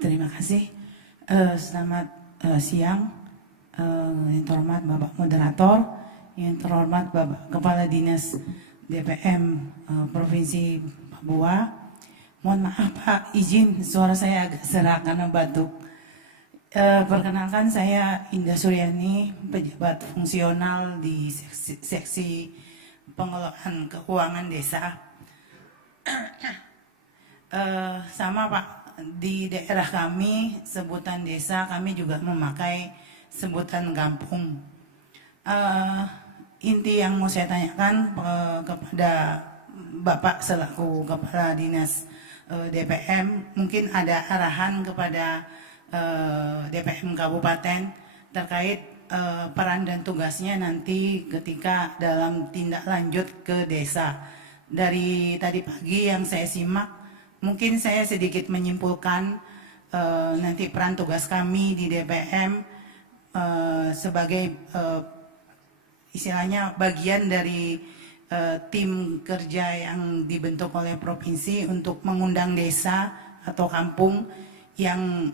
Terima kasih. Selamat siang, yang terhormat Bapak Moderator, yang terhormat Bapak Kepala Dinas DPM Provinsi Papua. Mohon maaf Pak, izin suara saya agak serak karena batuk. Perkenalkan, saya Indah Suryani, pejabat fungsional di seksi pengelolaan keuangan desa. Sama Pak, di daerah kami sebutan desa kami juga memakai sebutan kampung. Inti yang mau saya tanyakan kepada Bapak selaku Kepala Dinas DPM, mungkin ada arahan kepada DPM Kabupaten terkait peran dan tugasnya nanti ketika dalam tindak lanjut ke desa. Dari tadi pagi yang saya simak, mungkin saya sedikit menyimpulkan nanti peran tugas kami di DPM sebagai istilahnya bagian dari tim kerja yang dibentuk oleh provinsi untuk mengundang desa atau kampung yang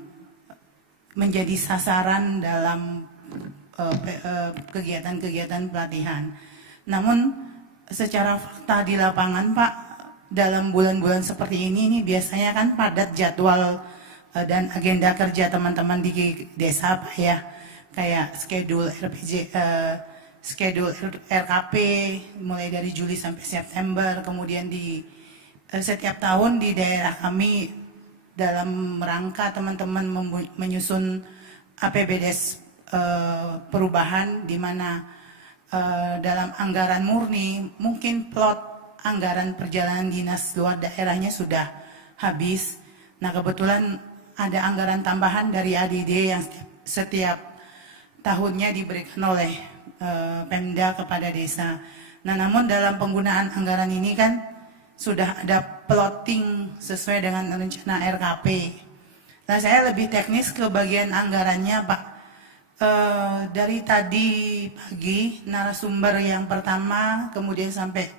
menjadi sasaran dalam kegiatan-kegiatan pelatihan. Namun secara fakta di lapangan Pak, dalam bulan-bulan seperti ini biasanya kan padat jadwal dan agenda kerja teman-teman di desa Pak ya, kayak schedule RKP mulai dari Juli sampai September, kemudian di setiap tahun di daerah kami dalam rangka teman-teman menyusun APBDes perubahan, di mana dalam anggaran murni mungkin plot anggaran perjalanan dinas luar daerahnya sudah habis. Nah kebetulan ada anggaran tambahan dari ADD yang setiap tahunnya diberikan oleh Pemda kepada desa. Nah namun dalam penggunaan anggaran ini kan sudah ada plotting sesuai dengan rencana RKP. Nah saya lebih teknis ke bagian anggarannya Pak. Dari tadi pagi narasumber yang pertama, kemudian sampai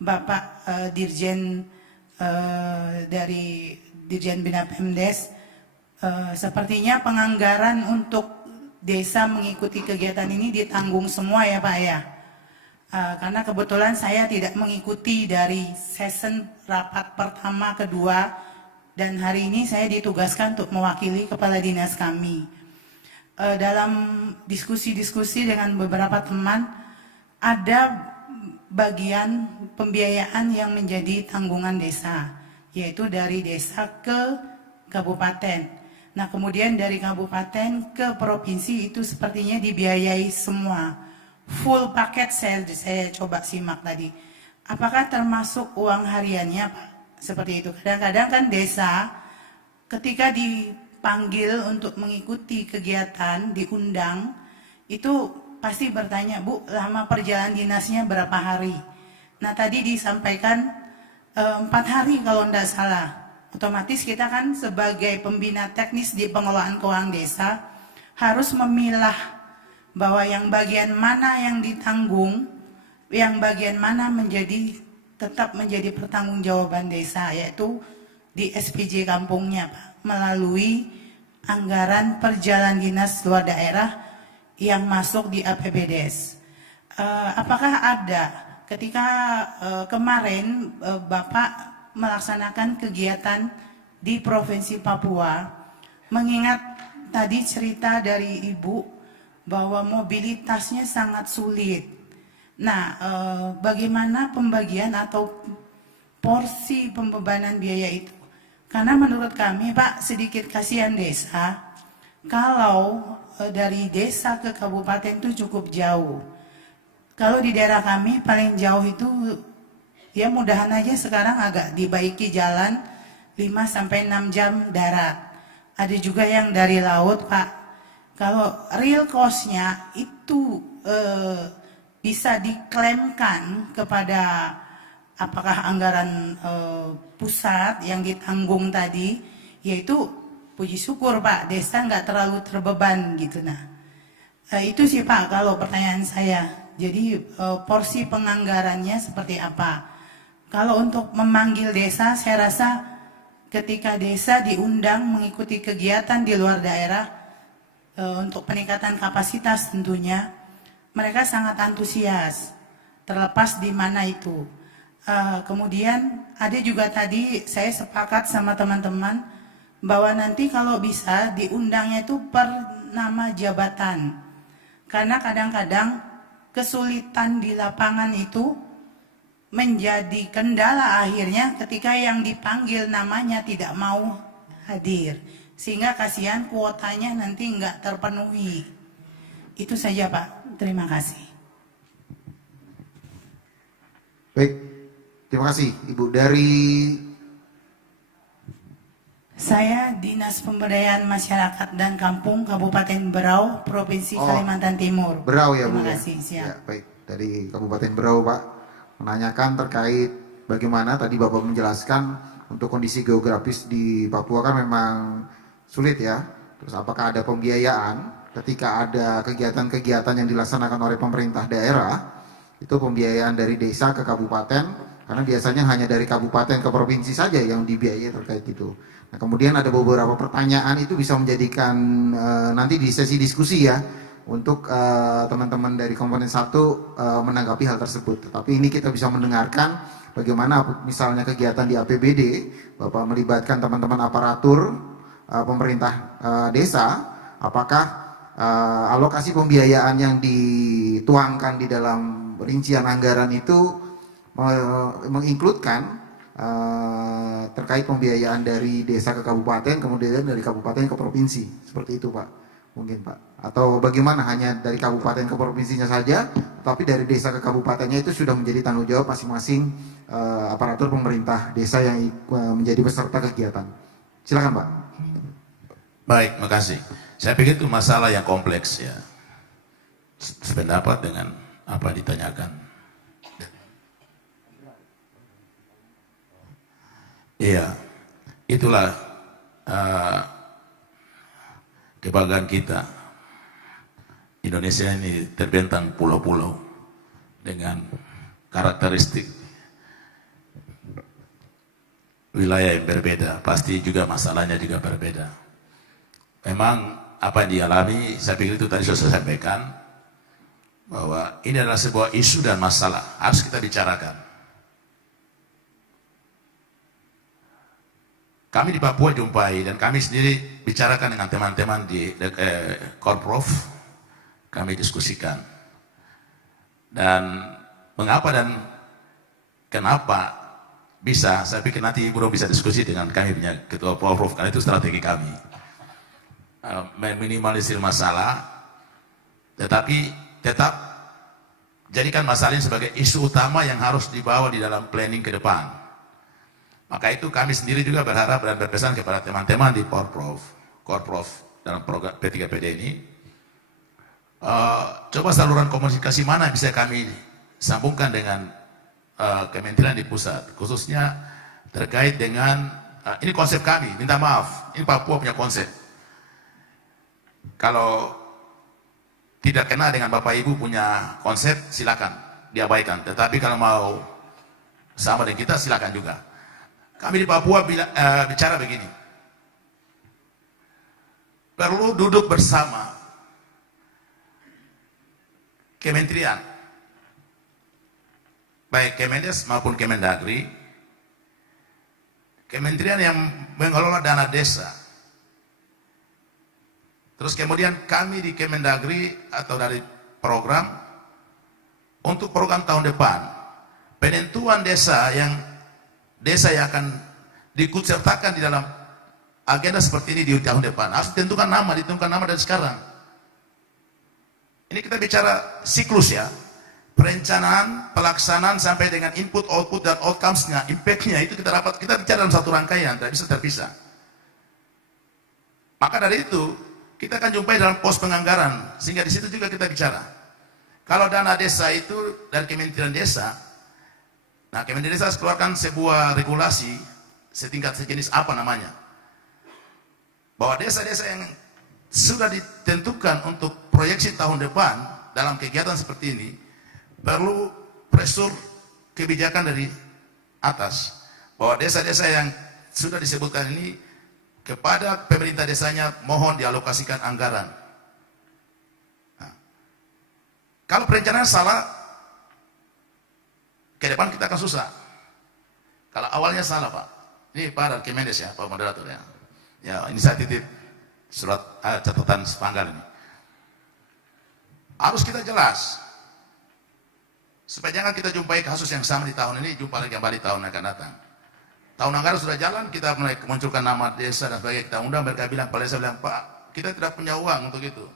Bapak Dirjen dari Dirjen Bina Pemdes, sepertinya penganggaran untuk desa mengikuti kegiatan ini ditanggung semua ya Pak ya. Karena kebetulan saya tidak mengikuti dari session rapat pertama, kedua, dan hari ini saya ditugaskan untuk mewakili kepala dinas kami. Dalam diskusi-diskusi dengan beberapa teman, ada bagian pembiayaan yang menjadi tanggungan desa, yaitu dari desa ke kabupaten. Nah kemudian dari kabupaten ke provinsi itu sepertinya dibiayai semua. Full paket saya coba simak tadi. Apakah termasuk uang hariannya Pak? Seperti itu. Kadang-kadang kan desa ketika dipanggil untuk mengikuti kegiatan, diundang, itu pasti bertanya, Bu, lama perjalanan dinasnya berapa hari? Nah tadi disampaikan 4 hari kalau tidak salah. Otomatis kita kan sebagai pembina teknis di pengelolaan keuangan desa harus memilah bahwa yang bagian mana yang ditanggung, yang bagian mana tetap menjadi pertanggungjawaban desa, yaitu di SPJ kampungnya Pak, melalui anggaran perjalanan dinas luar daerah yang masuk di APBDes. Apakah ada ketika kemarin Bapak melaksanakan kegiatan di Provinsi Papua, mengingat tadi cerita dari Ibu bahwa mobilitasnya sangat sulit. Nah, bagaimana pembagian atau porsi pembebanan biaya itu? Karena menurut kami Pak, sedikit kasihan desa kalau dari desa ke kabupaten itu cukup jauh. Kalau di daerah kami paling jauh itu ya mudahan aja sekarang agak dibaiki jalan 5-6 jam darat. Ada juga yang dari laut Pak. Kalau real cost-nya itu bisa diklaimkan kepada apakah anggaran pusat yang ditanggung tadi, yaitu puji syukur Pak, desa nggak terlalu terbeban gitu. Nah, Itu sih Pak kalau pertanyaan saya. Jadi porsi penganggarannya seperti apa? Kalau untuk memanggil desa, saya rasa ketika desa diundang mengikuti kegiatan di luar daerah untuk peningkatan kapasitas tentunya, mereka sangat antusias. Terlepas di mana itu. Kemudian ada juga tadi saya sepakat sama teman-teman bahwa nanti kalau bisa diundangnya itu per nama jabatan. Karena kadang-kadang kesulitan di lapangan itu menjadi kendala akhirnya ketika yang dipanggil namanya tidak mau hadir. Sehingga kasihan kuotanya nanti nggak terpenuhi. Itu saja Pak, terima kasih. Baik, terima kasih Ibu. Dari Saya Dinas Pemberdayaan Masyarakat dan Kampung Kabupaten Berau, Provinsi Kalimantan Timur. Berau ya Bu. Terima kasih, siap. Ya, baik, dari Kabupaten Berau Pak, menanyakan terkait bagaimana tadi Bapak menjelaskan untuk kondisi geografis di Papua kan memang sulit ya. Terus apakah ada pembiayaan ketika ada kegiatan-kegiatan yang dilaksanakan oleh pemerintah daerah, itu pembiayaan dari desa ke kabupaten, karena biasanya hanya dari kabupaten ke provinsi saja yang dibiayai terkait itu. Nah, kemudian ada beberapa pertanyaan itu bisa menjadikan nanti di sesi diskusi ya, untuk teman-teman dari komponen 1 menanggapi hal tersebut. Tetapi ini kita bisa mendengarkan bagaimana misalnya kegiatan di APBD, Bapak melibatkan teman-teman aparatur pemerintah desa, apakah alokasi pembiayaan yang dituangkan di dalam rincian anggaran itu menginkludkan terkait pembiayaan dari desa ke kabupaten, kemudian dari kabupaten ke provinsi, seperti itu Pak, mungkin Pak. Atau bagaimana hanya dari kabupaten ke provinsinya saja, tapi dari desa ke kabupatennya itu sudah menjadi tanggung jawab masing-masing aparatur pemerintah desa yang menjadi peserta kegiatan. Silakan Pak. Baik, makasih. Saya pikir itu masalah yang kompleks ya. Sependapat dengan apa ditanyakan. Iya, itulah kebanggaan kita. Indonesia ini terbentang pulau-pulau dengan karakteristik wilayah yang berbeda. Pasti juga masalahnya juga berbeda. Memang apa yang dialami, saya pikir itu tadi sudah saya sampaikan, bahwa ini adalah sebuah isu dan masalah, harus kita bicarakan. Kami di Papua jumpai, dan kami sendiri bicarakan dengan teman-teman di Korprov, kami diskusikan. Dan mengapa dan kenapa bisa, saya pikir nanti Ibu bisa diskusi dengan kami punya Ketua Korprov, karena itu strategi kami. Meminimalisir masalah, tetapi tetap jadikan masalah ini sebagai isu utama yang harus dibawa di dalam planning ke depan. Maka itu kami sendiri juga berharap dan berpesan kepada teman-teman di Korprov dalam program P3PD ini, coba saluran komunikasi mana bisa kami sambungkan dengan kementerian di pusat, khususnya terkait dengan ini konsep kami, minta maaf, ini Papua punya konsep. Kalau tidak kena dengan Bapak Ibu punya konsep, silakan diabaikan. Tetapi kalau mau sama dengan kita, silakan juga. Kami di Papua bicara begini, perlu duduk bersama kementerian, baik Kemendes maupun Kemendagri, kementerian yang mengelola dana desa. Terus kemudian kami di Kemendagri atau dari program, untuk program tahun depan, penentuan desa yang akan diikutsertakan di dalam agenda seperti ini di tahun depan, harus ditentukan nama dari sekarang. Ini kita bicara siklus ya, perencanaan, pelaksanaan sampai dengan input, output, dan outcomes-nya, impact-nya, itu kita bicara dalam satu rangkaian, tidak bisa terpisah. Maka dari itu, kita akan jumpai dalam pos penganggaran, sehingga di situ juga kita bicara. Kalau dana desa itu dari Kementerian Desa, nah Kementerian Desa keluarkan sebuah regulasi setingkat sejenis apa namanya, bahwa desa-desa yang sudah ditentukan untuk proyeksi tahun depan dalam kegiatan seperti ini, perlu pressure kebijakan dari atas, bahwa desa-desa yang sudah disebutkan ini kepada pemerintah desanya mohon dialokasikan anggaran. Nah, kalau perencanaan salah, ke depan kita akan susah. Kalau awalnya salah Pak, ini Pak dari Kemendes ya, Pak Moderator ya. Ya, ini saya titip surat catatan sepanggal ini. Harus kita jelas, supaya jangan kita jumpai kasus yang sama di tahun ini, jumpa lagi kembali tahun akan datang. Tahun anggaran sudah jalan, kita mulai munculkan nama desa dan sebagainya, kita undang, mereka bilang, Pak Desa bilang, Pak, kita tidak punya uang untuk itu.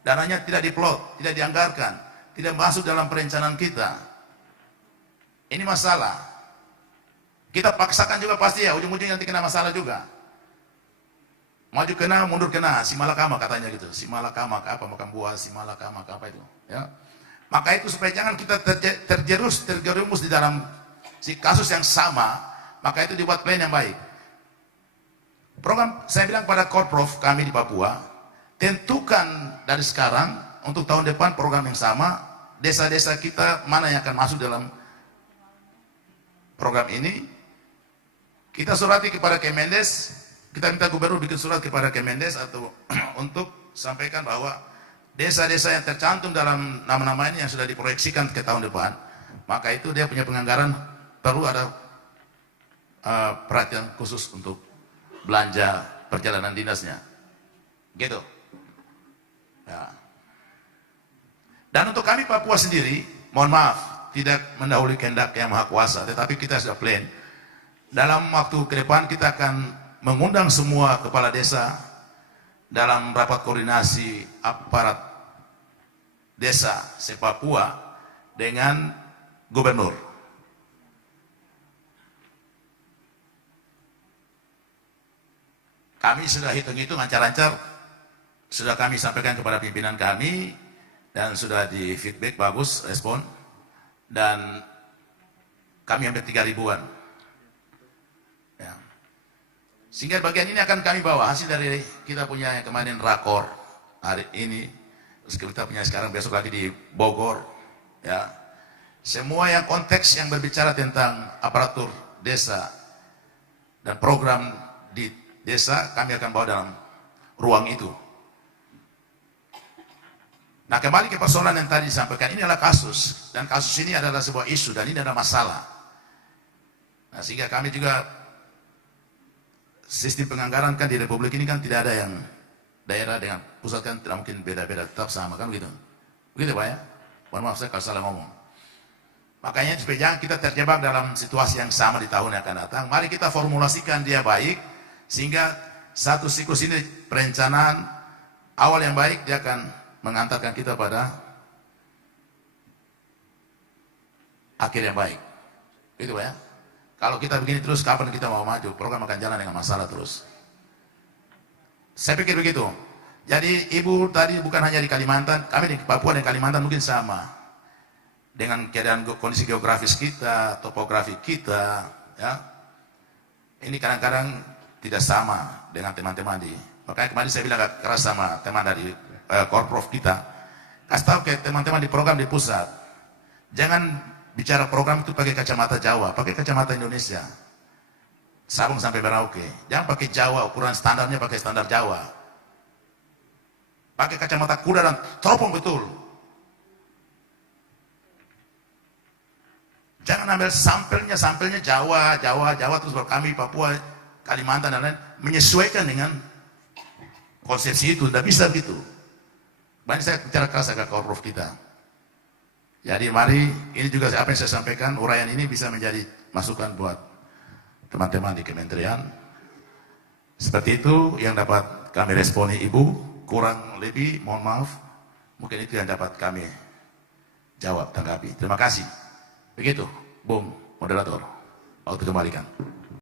Dananya tidak diplot, tidak dianggarkan, tidak masuk dalam perencanaan kita. Ini masalah. Kita paksakan juga pasti ya, ujung-ujungnya nanti kena masalah juga. Maju kena, mundur kena, si malakama katanya gitu. Si malakama apa, makan buah, si malakama apa itu. Ya. Maka itu supaya jangan kita terjerumus di dalam si kasus yang sama, maka itu dibuat plan yang baik. Program, saya bilang pada Korprov kami di Papua, tentukan dari sekarang untuk tahun depan program yang sama, desa-desa kita mana yang akan masuk dalam program ini. Kita surati kepada Kemendes, kita minta gubernur bikin surat kepada Kemendes atau untuk sampaikan bahwa desa-desa yang tercantum dalam nama-nama ini yang sudah diproyeksikan ke tahun depan, maka itu dia punya penganggaran perlu ada perhatian khusus untuk belanja perjalanan dinasnya, gitu. Ya. Dan untuk kami Papua sendiri, mohon maaf, tidak mendahului kehendak yang maha kuasa, tetapi kita sudah plan. Dalam waktu ke depan kita akan mengundang semua kepala desa dalam rapat koordinasi aparat desa se-Papua dengan gubernur. Kami sudah hitung-hitung lancar-lancar, sudah kami sampaikan kepada pimpinan kami dan sudah di feedback bagus, respon, dan kami hampir 3.000-an. Ya. Sehingga bagian ini akan kami bawa hasil dari kita punya yang kemarin rakor hari ini, terus kita punya sekarang besok lagi di Bogor. Ya. Semua yang konteks yang berbicara tentang aparatur desa dan program di desa kami akan bawa dalam ruang itu. Nah, kembali ke persoalan yang tadi disampaikan, ini adalah kasus, dan kasus ini adalah sebuah isu, dan ini adalah masalah. Nah, sehingga kami juga, sistem penganggaran kan di Republik ini kan tidak ada yang daerah dengan pusat kan tidak mungkin beda-beda, tetap sama kan begitu. Begitu Pak ya? Mohon maaf saya kalau salah ngomong. Makanya supaya jangan kita terjebak dalam situasi yang sama di tahun yang akan datang, mari kita formulasikan dia baik, sehingga satu siklus ini perencanaan awal yang baik, dia akan mengantarkan kita pada akhir yang baik. Itu Pak ya. Kalau kita begini terus, kapan kita mau maju? Program akan jalan dengan masalah terus. Saya pikir begitu. Jadi Ibu tadi bukan hanya di Kalimantan, kami di Papua dan Kalimantan mungkin sama. Dengan keadaan kondisi geografis kita, topografi kita, ya. Ini kadang-kadang tidak sama dengan teman-teman di. Makanya kemarin saya bilang agak keras sama teman dari Korprov kita. Kasih tahu ke teman-teman di program di pusat. Jangan bicara program itu pakai kacamata Jawa, pakai kacamata Indonesia. Sabang sampai Merauke. Jangan pakai Jawa, ukuran standarnya pakai standar Jawa. Pakai kacamata kuda dan teropong betul. Jangan ambil sampelnya Jawa, terus baru kami Papua, Kalimantan dan lain menyesuaikan dengan konsepsi itu. Tidak bisa gitu. Banyak saya bicara keras agak Korprov kita. Jadi mari, ini juga apa yang saya sampaikan, uraian ini bisa menjadi masukan buat teman-teman di kementerian. Seperti itu yang dapat kami responi Ibu, kurang lebih mohon maaf, mungkin itu yang dapat kami jawab, tanggapi. Terima kasih. Begitu, Bung Moderator, waktu kembalikan.